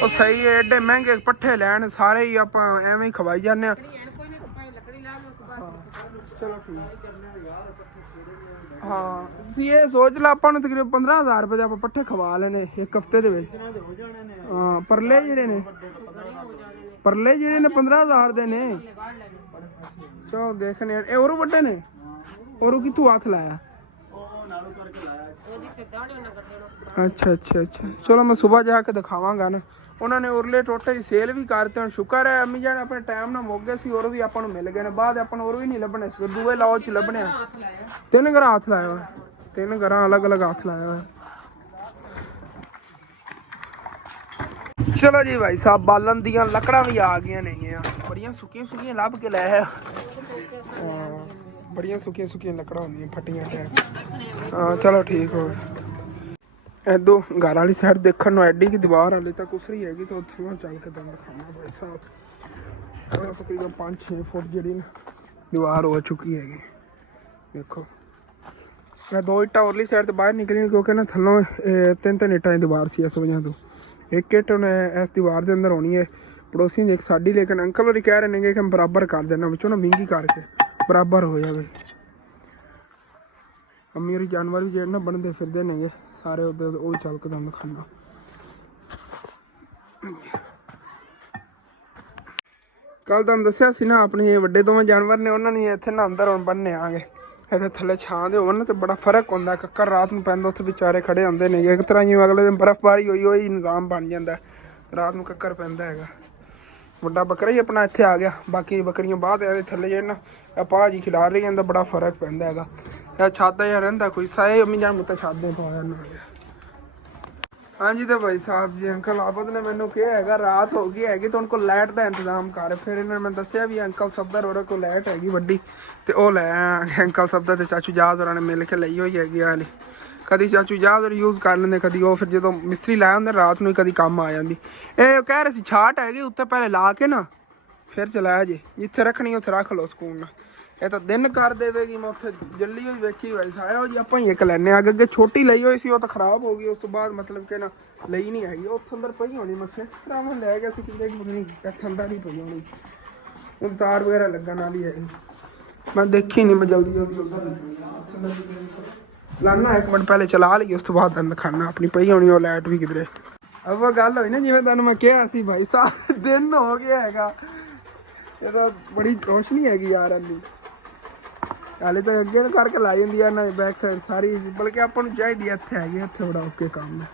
ओ सही है एडे महंगे पट्ठे लैन सारे ही आपां एवें ही खवाई जाने चलो ठीक हाँ तुसीं ये सोच लो आपां नूं तकरीबन 15,000 रुपए दे आपां पट्ठे खवा लेने एक हफ्ते दे विच हाँ परले जेहड़े ने परले ਜਿਹੜੇ ਨੇ 15,000 ਦੇ ਨੇ ਚਲੋ ਦੇਖਨੇ ਇਹ ਔਰ ਵੱਡੇ ਨੇ ਔਰ ਕਿਥੋਂ ਹੱਥ ਲਾਇਆ ਉਹ ਨਾਲੂ ਕਰਕੇ ਲਾਇਆ ਉਹਦੀ ਤੇ ਦਾੜੇ ਨਾ ਕਰ ਦੇਣਾ ਅੱਛਾ ਚਲੋ ਮੈਂ ਸਵੇਰ ਜਾ ਕੇ ਦਿਖਾਵਾਂਗਾ ਨਾ ਉਹਨਾਂ ਨੇ ਉਰਲੇ ਟੋਟੇ ਦੀ ਸੇਲ ਵੀ ਕਰਤੇ ਹੁਣ ਸ਼ੁਕਰ ਹੈ ਅੰਮੀ ਜਾਨ ਆਪਣੇ ਟਾਈਮ ਨਾਲ ਮੁੱਕ ਗਏ ਸੀ ਔਰ ਵੀ ਆਪਾਂ ਨੂੰ ਮਿਲ ਗਏ ਨੇ ਬਾਅਦ ਆਪਾਂ ਨੂੰ ਔਰ ਵੀ ਨਹੀਂ ਲੱਭਣੇ ਸੀ ਦੂਏ ਲਾਓ ਚ ਲੱਭਣੇ ਤਿੰਨ ਘਰਾਂ ਹੱਥ ਲਾਇਆ ਹੋਇਆ ਤਿੰਨ ਘਰਾਂ ਅਲੱਗ-ਅਲੱਗ ਹੱਥ ਲਾਇਆ ਹੋਇਆ चलो जी भाई साहब बालन दियां लकड़ा भी आ गई नहीं बड़िया सुखियां लभ के लै बड़िया सुखियां लकड़ा होंदियां फटियां हाँ चलो ठीक हो इधो घर वाली साइड देखने नूं एडी की दीवार हाले तक उसरी हैगी तो उत्थों चल के दम दिखाना भाई साहब तकरीबन 5-6 फुट जी दीवार हो चुकी हैगी देखो मैं दो इट्टा उरली साइड तो बाहर निकली क्योंकि ना थल्लों तीन इट्टां दी दीवार सी इस वजह तो एक इट उन्हें इस दीवार के अंदर होनी है पड़ोसी ने एक साड़ी लेकिन अंकल और कह रहे हैं कि हम बराबर कर देना बच्चों ना महंगी करके ਬਰਾਬਰ ਹੋ ਜਾਵੇ। ਅਮੀਰ ਜਾਨਵਰ ਵੀ ਜਿਹੜੇ ਨਾ ਬਣਦੇ ਫਿਰਦੇ ਨੇਗੇ ਸਾਰੇ ਉਹਦੇ ਉਹ ਚੱਲਕਦਾ ਹੁੰਦਾ ਖਾਨਾ। ਕੱਲ ਤੁਹਾਨੂੰ ਦੱਸਿਆ ਸੀ ਨਾ ਆਪਣੇ ਵੱਡੇ ਦੋਵੇਂ ਜਾਨਵਰ ਨੇ ਉਹਨਾਂ ਨੇ ਇੱਥੇ ਨਾ ਅੰਦਰ ਹੁਣ ਬੰਨ੍ਹੇ ਆਗੇ। ਇੱਥੇ ਥੱਲੇ ਛਾਂ ਦੇ ਹੋਣ ਤੇ ਬੜਾ ਫਰਕ ਹੁੰਦਾ। ਕੱਕਰ ਰਾਤ ਨੂੰ ਪੈਂਦਾ ਉੱਥੇ ਵਿਚਾਰੇ ਖੜੇ ਹੁੰਦੇ ਨੇ ਇੱਕ ਤਰ੍ਹਾਂ ਜਿਵੇਂ ਅਗਲੇ ਦਿਨ ਬਰਫ਼ਬਾਰੀ ਹੋਈ ਹੋਈ ਨਿਜ਼ਾਮ ਬਣ ਜਾਂਦਾ। ਰਾਤ ਨੂੰ ਕੱਕਰ ਪੈਂਦਾ ਹੈਗਾ। ਵੱਡਾ ਬੱਕਰਾ ਹੀ ਆਪਣਾ ਇੱਥੇ ਆ ਗਿਆ। ਬਾਕੀ ਬੱਕਰੀਆਂ ਬਾਅਦ ਇਹਦੇ ਥੱਲੇ ਜਿਹੜੇ ਨਾ ਆਪਾਂ ਜੀ ਖਿਲਾ ਰਹੀ ਜਾਂਦਾ ਬੜਾ ਫਰਕ ਪੈਂਦਾ ਹੈਗਾ। ਇਹ ਛੱਤ ਜਿਹਾ ਰਹਿੰਦਾ ਕੋਈ ਸਾਏ ਅੰਮੀ ਜਾਨ ਮੁੱਤਾ ਛੱਤ ਦੇ ਪਵਾਇਆ ਨਾ। ਹਾਂਜੀ ਤੇ ਭਾਈ ਸਾਹਿਬ ਜੀ ਅੰਕਲ ਆਬਦ ਨੇ ਮੈਨੂੰ ਕਿਹਾ ਹੈਗਾ ਰਾਤ ਹੋ ਗਈ ਹੈਗੀ ਤਾਂ ਉਹਨਾਂ ਕੋਲ ਲਾਈਟ ਦਾ ਇੰਤਜ਼ਾਮ ਕਰ। ਫਿਰ ਇਹਨਾਂ ਨੇ ਮੈਨੂੰ ਦੱਸਿਆ ਵੀ ਅੰਕਲ ਸਫਦਰ ਉਹਨਾਂ ਕੋਲ ਲਾਈਟ ਹੈਗੀ ਵੱਡੀ ਤੇ ਉਹ ਲੈ ਅੰਕਲ ਸਫਦਰ ਤੇ ਚਾਚੂ ਜਹਾਜ਼ ਉਹਨਾਂ ਨੇ ਮਿਲ ਕੇ ਲਈ ਹੋਈ ਹੈਗੀ ਆ। ਕਦੀ ਚਾਚੂ ਜਹਾਜ਼ ਔਰ ਯੂਜ਼ ਕਰ ਲੈਂਦੇ ਕਦੀ ਉਹ ਫਿਰ ਜਦੋਂ ਮਿਸਤਰੀ ਲਾਇਆ ਹੁੰਦੇ ਰਾਤ ਨੂੰ ਕਦੀ ਕੰਮ ਆ ਜਾਂਦੀ। ਇਹ ਕਹਿ ਰਹੇ ਸੀ ਛਾਟ ਹੈਗੀ ਉੱਤੇ ਪਹਿਲੇ ਲਾ ਕੇ ਨਾ ਫਿਰ ਚਲਾਇਆ ਜੇ ਜਿੱਥੇ ਰੱਖਣੀ ਉੱਥੇ ਰੱਖ ਲਓ ਸਕੂਨ ਨਾਲ। ਇਹ ਤਾਂ ਦਿਨ ਕਰ ਦੇਵੇਗੀ। ਮੈਂ ਉੱਥੇ ਜੱਲੀ ਹੋਈ ਵੇਖੀ ਹੋਈ ਸਾਇਆ ਜੀ ਆਪਾਂ ਹੀ ਇੱਕ ਲੈਨੇ ਅੱਗੇ ਅੱਗੇ ਛੋਟੀ ਲਈ ਹੋਈ ਸੀ ਉਹ ਤਾਂ ਖਰਾਬ ਹੋ ਗਈ। ਉਸ ਤੋਂ ਬਾਅਦ ਮਤਲਬ ਕਿ ਨਾ ਲਈ ਨਹੀਂ ਹੈਗੀ ਉੱਥੇ ਅੰਦਰ ਪਈ ਹੋਣੀ। ਮੈਂ ਫਿਰ ਤਰ੍ਹਾਂ ਮੈਂ ਲੈ ਗਿਆ ਸੀ ਕਿਤੇ ਨਹੀਂ ਇੱਥੇ ਅੰਦਰ ਨਹੀਂ ਪਈ ਹੋਣੀ। ਹੁਣ ਤਾਰ ਵਗੈਰਾ ਲੱਗਣ ਵਾਲੀ ਹੈਗੀ ਮੈਂ ਦੇਖੀ ਨਹੀਂ। ਮੈਂ ਜਲਦੀ ਲਾਨਾ ਇੱਕ ਮਿੰਟ ਪਹਿਲੇ ਚਲਾ ਲਈ ਉਸ ਤੋਂ ਬਾਅਦ ਤੁਹਾਨੂੰ ਦਿਖਾਨਾ ਆਪਣੀ ਪਈ ਹੋਣੀ ਉਹ ਲਾਈਟ ਵੀ ਕਿਧਰੇ। ਉਹ ਗੱਲ ਹੋਈ ਨਾ ਜਿਵੇਂ ਤੁਹਾਨੂੰ ਮੈਂ ਕਿਹਾ ਸੀ ਭਾਈ ਸਾਹਿਬ ਦਿਨ ਹੋ ਗਿਆ ਹੈਗਾ। ਇਹ ਤਾਂ ਬੜੀ ਰੋਸ਼ਨੀ ਹੈਗੀ ਯਾਰ ਇੰਨੀ। ਹਾਲੇ ਤਾਂ ਅੱਗੇ ਕਰਕੇ ਲਾ ਜਾਂਦੀ ਆ ਨਾ ਬੈਕ ਸਾਈਡ ਸਾਰੀ ਬਲਕਿ ਆਪਾਂ ਨੂੰ ਚਾਹੀਦੀ ਇੱਥੇ ਹੈਗੀ ਇੱਥੇ ਬੜਾ ਓਕੇ ਕੰਮ ਹੈ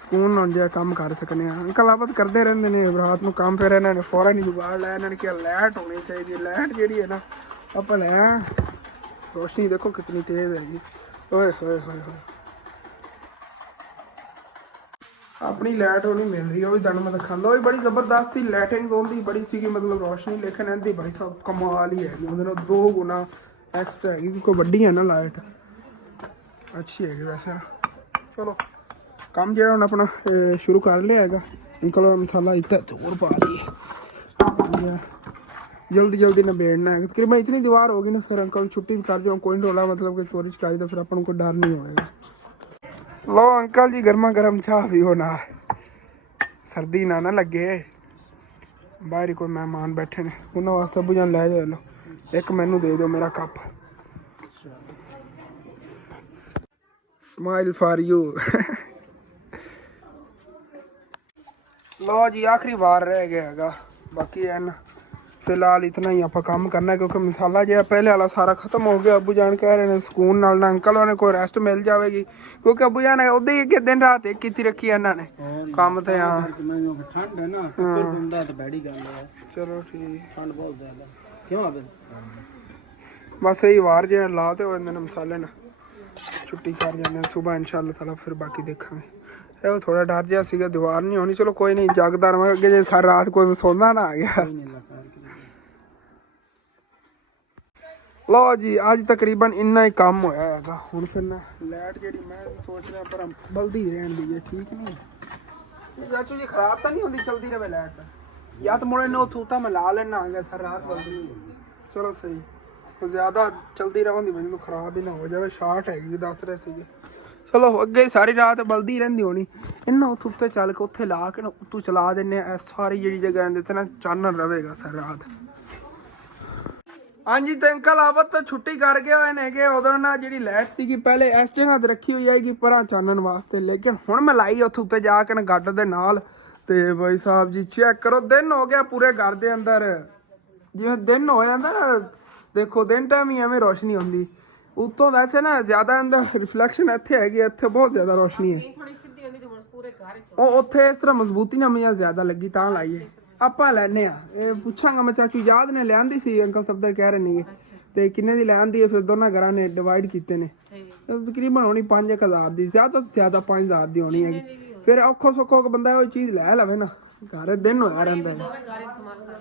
ਸਕੂਨ ਨਾਲ ਜਿਹਾ ਕੰਮ ਕਰ ਸਕਨੇ ਆ। ਅੰਕਲ ਆਬਦ ਕਰਦੇ ਰਹਿੰਦੇ ਨੇ ਰਾਤ ਨੂੰ ਕੰਮ। ਫਿਰ ਇਹਨਾਂ ਨੇ ਫੌਰਨ ਹੀ ਜੁਗਾੜ ਲਾਇਆ। ਇਹਨਾਂ ਨੇ ਕਿਹਾ ਲਾਈਟ ਹੋਣੀ ਚਾਹੀਦੀ ਹੈ। ਲਾਈਟ ਜਿਹੜੀ ਹੈ ਨਾ ਆਪਾਂ ਲੈ ਰੋਸ਼ਨੀ ਦੇਖੋ ਕਿਤਨੀ ਤੇਜ਼ ਹੈਗੀ। ਓਏ ਹੋਏ ਹੋਏ ਹੋਏ ਆਪਣੀ ਲਾਈਟ ਉਹ ਨਹੀਂ ਮਿਲ ਰਹੀ ਉਹ ਵੀ ਤੁਹਾਨੂੰ ਮੈਂ ਦਿਖਾਉਂਦਾ। ਉਹ ਵੀ ਬੜੀ ਜ਼ਬਰਦਸਤ ਸੀ ਲਾਈਟਿੰਗ ਉਹਦੀ ਬੜੀ ਸੀਗੀ ਮਤਲਬ ਰੋਸ਼ਨੀ ਲੇਕਿਨ ਇਹਦੀ ਭਾਈ ਸਾਹਿਬ ਕਮਾਲ ਹੀ ਹੈਗੀ। ਉਹਦੇ ਨਾਲ 2 ਗੁਣਾ ਐਕਸਟਰਾ ਹੈਗੀ ਕਿਉਂਕਿ ਵੱਡੀ ਹੈ ਨਾ ਲਾਈਟ ਅੱਛੀ ਹੈਗੀ ਵੈਸੇ। ਚਲੋ ਕੰਮ ਜਿਹੜਾ ਹੁਣ ਆਪਣਾ ਸ਼ੁਰੂ ਕਰ ਲਿਆ ਹੈਗਾ। ਅੰਕਲ ਮਸਾਲਾ ਇੱਥੇ ਹੋਰ ਪਾ ਲਈਏ ਜਲਦੀ ਨਿਬੇੜਨਾ ਹੈ। ਤਕਰੀਬਨ ਇਤਨੀ ਦੀਵਾਰ ਹੋ ਗਈ ਨਾ ਫਿਰ ਅੰਕਲ ਛੁੱਟੀ ਕਰ ਜਾਓ ਕੋਈ ਰੋਲਾ ਮਤਲਬ ਕਿ ਚੋਰੀ ਚਕਾਰੀ ਦਾ ਫਿਰ ਆਪਾਂ ਨੂੰ ਕੋਈ ਡਰ ਨਹੀਂ ਹੋਏਗਾ। ਲੋ ਅੰਕਲ ਜੀ ਗਰਮਾ ਗਰਮ ਚਾਹ ਪੀਓ ਨਾ ਸਰਦੀ ਨਾ ਲੱਗੇ। ਬਾਹਰ ਕੋਈ ਮਹਿਮਾਨ ਬੈਠੇ ਨੇ ਉਹਨਾਂ ਵਾਸਤੇ ਬੁਝਣ ਲੈ ਜਾਓ। ਲੋ ਇੱਕ ਮੈਨੂੰ ਦੇ ਦਿਓ ਮੇਰਾ ਕੱਪ। Smile for you. ਲੋ ਜੀ ਆਖਰੀ ਵਾਰ ਰਹਿ ਗਿਆ ਹੈਗਾ। ਬਾਕੀ ਐਨ ਫਿਲਹਾਲ ਇਤਨਾ ਹੀ ਆਪਾਂ ਕੰਮ ਕਰਨਾ ਕਿਉਂਕਿ ਮਸਾਲਾ ਜਿਹੜਾ ਪਹਿਲੇ ਵਾਲਾ ਸਾਰਾ ਖਤਮ ਹੋ ਗਿਆ। ਅੱਬੂ ਜਾਨ ਕਹਿ ਰਹੇ ਨੇ ਸਕੂਨ ਨਾਲ ਨਾ ਅੰਕਲ ਉਹਨੇ ਕੋਈ ਰੈਸਟ ਮਿਲ ਜਾਵੇਗੀ ਕਿਉਂਕਿ ਅੱਬੂ ਜਾਨ ਉਹਦੇ ਹੀ ਅੱਗੇ ਦਿਨ ਰਾਤ ਇੱਕ ਕੀਤੀ ਰੱਖੀ ਇਹਨਾਂ ਨੇ ਕੰਮ ਤੇ। ਹਾਂ ਠੰਡ ਹੈ ਨਾ ਬੰਦਾ ਤਾਂ ਬੈੜੀ ਗੱਲ ਹੈ। ਚਲੋ ਠੀਕ ਠੰਡ ਬਹੁਤ ਜ਼ਿਆਦਾ ਕਿਉਂ ਆਵੇ ਬਸ ਇਹੀ ਵਾਰ ਜੇ ਲਾ ਤੇ ਹੋ ਜਾਂਦੇ ਨੇ ਮਸਾਲੇ ਨਾਲ ਛੁੱਟੀ ਕਰ ਜਾਂਦੇ ਨੇ ਸੁਬਾਹ ਇਨਸ਼ਾਅੱਲਾ ਤਾਲਾ ਫਿਰ ਬਾਕੀ ਦੇਖਾਂਗੇ। ਇਹ ਥੋੜਾ ਡਰ ਜਿਹਾ ਸੀਗਾ ਦੀਵਾਰ ਨਹੀਂ ਹੋਣੀ। ਚਲੋ ਕੋਈ ਨਹੀਂ ਜਗਦਾ ਰਵਾਂਗੇ ਅੱਗੇ ਜੇ ਸਾਰੀ ਰਾਤ ਕੋਈ ਸੌਂਦਾ ਨਾ ਆ ਗਿਆ। ਲਓ ਜੀ ਅੱਜ ਤਕਰੀਬਨ ਇੰਨਾ ਹੀ ਕੰਮ ਹੋਇਆ ਹੈਗਾ। ਹੁਣ ਫਿਰ ਨਾ ਲਾਈਟ ਜਿਹੜੀ ਮੈਂ ਸੋਚ ਰਿਹਾ ਪਰ ਬਲਦੀ ਰਹਿਣ ਦੀ ਹੈ ਠੀਕ ਨਹੀਂ ਚਾਚੂ ਜੀ ਖਰਾਬ ਤਾਂ ਨਹੀਂ ਹੁੰਦੀ ਚਲਦੀ ਰਹੇ ਲਾਈਟ ਜਾਂ ਤਾਂ ਮੁੜੇ ਨੂੰ ਥੂਤਾ ਮੈਂ ਲਾ ਲੈਣਾ ਆ ਗਿਆ ਸਾਰੀ ਰਾਤ ਬਲਦੀ। ਚਲੋ ਸਹੀ ਜ਼ਿਆਦਾ ਚਲਦੀ ਰਹੂੰਦੀ ਮੈਨੂੰ ਖਰਾਬ ਹੀ ਨਾ ਹੋ ਜਾਵੇ। ਸ਼ਾਰਟ ਹੈਗੀ ਦੱਸ ਰਹੇ ਸੀਗੇ। ਚਲੋ ਅੱਗੇ ਸਾਰੀ ਰਾਤ ਬਲਦੀ ਰਹਿੰਦੀ ਹੋਣੀ। ਇਹਨਾਂ ਉੱਥੇ ਉੱਤੇ ਚੱਲ ਕੇ ਉੱਥੇ ਲਾ ਕੇ ਨਾ ਉੱਤੋਂ ਚਲਾ ਦਿੰਦੇ ਆ ਸਾਰੀ ਜਿਹੜੀ ਜਗ੍ਹਾ ਇਹਦੇ ਤੇ ਨਾ ਚਾਨਣ ਰਵੇਗਾ ਸਾਰੀ ਰਾਤ। ਹਾਂਜੀ ਤੇ ਅੰਕਲ ਆਬਦ ਤਾਂ ਛੁੱਟੀ ਕਰ ਗਏ ਹੋਏ ਨੇਗੇ। ਉਦੋਂ ਨਾ ਜਿਹੜੀ ਲਾਈਟ ਸੀਗੀ ਪਹਿਲੇ ਇਸ ਜਗ੍ਹਾ ਤੇ ਰੱਖੀ ਹੋਈ ਹੈਗੀ ਪਰਾਂ ਚਾਨਣ ਵਾਸਤੇ ਲੇਕਿਨ ਹੁਣ ਮੈਂ ਲਾਈ ਉੱਥੇ ਉੱਤੇ ਜਾ ਕੇ ਨਾ ਗੱਡ ਦੇ ਨਾਲ। ਤੇ ਬਾਈ ਸਾਹਿਬ ਜੀ ਚੈੱਕ ਕਰੋ ਦਿਨ ਹੋ ਗਿਆ ਪੂਰੇ ਘਰ ਦੇ ਅੰਦਰ। ਜਿਵੇਂ ਦਿਨ ਹੋ ਜਾਂਦਾ ਨਾ ਦੇਖੋ ਦਿਨ ਟਾਈਮ ਹੀ ਐਵੇਂ ਰੋਸ਼ਨੀ ਹੁੰਦੀ ਉੱਤੋਂ। ਵੈਸੇ ਨਾ ਜ਼ਿਆਦਾ ਅੰਦਰ ਰਿਫਲੈਕਸ਼ਨ ਇੱਥੇ ਹੈਗੀ ਇੱਥੇ ਬਹੁਤ ਜ਼ਿਆਦਾ ਰੋਸ਼ਨੀ ਹੈ। ਉਹ ਉੱਥੇ ਇਸ ਤਰ੍ਹਾਂ ਮਜ਼ਬੂਤੀ ਨਾਲ ਮੀਆਂ ਜ਼ਿਆਦਾ ਲੱਗੀ ਤਾਂ ਲਾਈਏ ਆਪਾਂ ਲੈਨੇ ਆ। ਇਹ ਪੁੱਛਾਂਗਾ ਮੈਂ ਚਾਚੂ ਯਾਦ ਨੇ ਲਿਆਂਦੀ ਸੀ ਅੰਕਲ ਸਫਦਰ ਕਹਿ ਰਹੇ ਨੇਗੇ ਤੇ ਕਿੰਨੇ ਦੀ ਲਿਆਂਦੀ ਹੈ। ਫਿਰ ਦੋਨਾਂ ਘਰਾਂ ਨੇ ਡਿਵਾਈਡ ਕੀਤੇ ਨੇ ਤਕਰੀਬਨ ਹੋਣੀ 5000 ਦੀ ਜ਼ਿਆਦਾ ਤੋਂ ਜ਼ਿਆਦਾ 5000 ਦੀ ਹੋਣੀ ਹੈਗੀ। ਫਿਰ ਔਖੋ ਸੌਖੋ ਬੰਦਾ ਉਹ ਚੀਜ਼ ਲੈ ਲਵੇ ਨਾ ਘਰ ਦਿਨ ਹੋਇਆ ਰਹਿੰਦਾ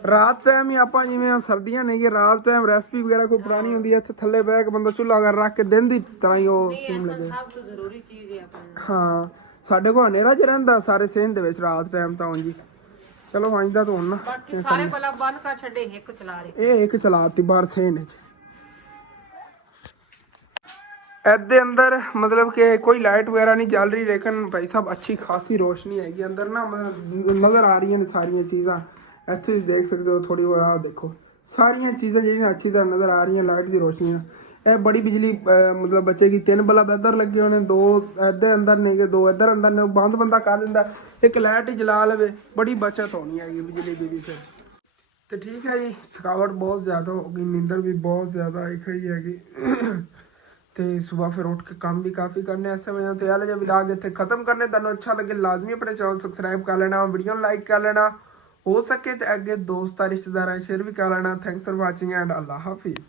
ਰਾਤ ਟਾਈਮ ਹੀ ਆਪਾਂ ਜਿਵੇਂ ਸਰਦੀਆਂ ਨਹੀਂ ਰਾਤ ਟਾਈਮ ਰੈਸਪੀ ਵਗੈਰਾ ਕੋਈ ਪੁਰਾਣੀ ਹੁੰਦੀ ਹੈ ਇੱਥੇ ਥੱਲੇ ਬਹਿ ਕੇ ਬੰਦਾ ਚੁੱਲ੍ਹਾ ਕਰ ਰੱਖ ਕੇ ਦਿਨ ਦੀ ਤਰ੍ਹਾਂ ਹੀ ਉਹ ਸੇਮ ਲੱਗੇ। ਹਾਂ ਸਾਡੇ ਕੋਲ ਹਨੇਰਾ ਜਿਹਾ ਰਹਿੰਦਾ ਸਾਰੇ ਸੇਨ ਦੇ ਵਿੱਚ ਰਾਤ ਟਾਈਮ ਤਾਂ ਉਂਝ। ਚਲੋ ਆਇੰਦਾ ਤੋਂ ਹੁਣ ਸਾਰੇ ਬਲਬ ਬੰਦ ਕਰ ਛੱਡੇ ਇੱਕ ਚਲਾ ਰਹੇ ਇਹ ਇੱਕ ਚਲਾਤੀ ਬਾਹਰ ਸੇਨ ਵਿੱਚ। ਇਹਦੇ ਅੰਦਰ मतलब कि कोई लाइट वगैरह नहीं चल रही लेकिन भाई साहब अच्छी खासी रोशनी हैगी अंदर ना मतलब नज़र आ रही हैं सारिया चीज़ा। ਇੱਥੇ देख सकते हो थोड़ी वो देखो ਸਾਰੀਆਂ ਚੀਜ਼ਾਂ ਜਿਹੜੀਆਂ ਅੱਛੀ ਤਰ੍ਹਾਂ ਨਜ਼ਰ ਆ ਰਹੀਆਂ ਲਾਈਟ ਦੀ ਰੋਸ਼ਨੀ ਨਾਲ। ਇਹ ਬੜੀ ਬਿਜਲੀ ਮਤਲਬ ਬਚੇਗੀ। 3 ਬਲਬ ਇੱਧਰ ਲੱਗੇ ਹੋਣੇ, 2 ਇੱਧਰ ਅੰਦਰ ਨੇ, 2 ਇੱਧਰ ਅੰਦਰ ਨੇ, ਬੰਦ ਬੰਦਾ ਕਰ ਦਿੰਦਾ, ਇੱਕ ਲਾਈਟ ਹੀ ਜਲਾ ਲਵੇ, ਬੜੀ ਬਚਤ ਹੋਣੀ ਹੈਗੀ ਬਿਜਲੀ ਦੀ ਵੀ ਫਿਰ। ਤੇ ਠੀਕ ਹੈ ਜੀ, ਥਕਾਵਟ ਬਹੁਤ ਜ਼ਿਆਦਾ ਹੋ ਗਈ, ਨੀਂਦਰ ਵੀ ਬਹੁਤ ਜ਼ਿਆਦਾ ਆਈ ਖੜੀ ਹੈਗੀ ਤੇ ਸਵੇਰ ਫਿਰ ਉੱਠ ਕੇ ਕੰਮ ਵੀ ਕਾਫੀ ਕਰਨੇ ਐਸੇ ਵਜ੍ਹਾ ਤੇ ਆਲੇ ਜਿਹਾ ਵਲੌਗ ਇੱਥੇ ਖਤਮ ਕਰਨੇ। ਤੁਹਾਨੂੰ ਅੱਛਾ ਲੱਗੇ ਲਾਜ਼ਮੀ ਆਪਣੇ ਚੈਨਲ ਸਬਸਕ੍ਰਾਈਬ ਕਰ ਲੈਣਾ, ਵੀਡੀਓ ਨੂੰ ਲਾਈਕ ਕਰ ਲੈਣਾ, ਹੋ ਸਕੇ ਤੇ ਅੱਗੇ ਦੋਸਤਾਂ ਰਿਸ਼ਤੇਦਾਰਾਂ ਸ਼ੇਅਰ ਵੀ ਕਰ ਲੈਣਾ। Thanks for watching and Allah Hafiz.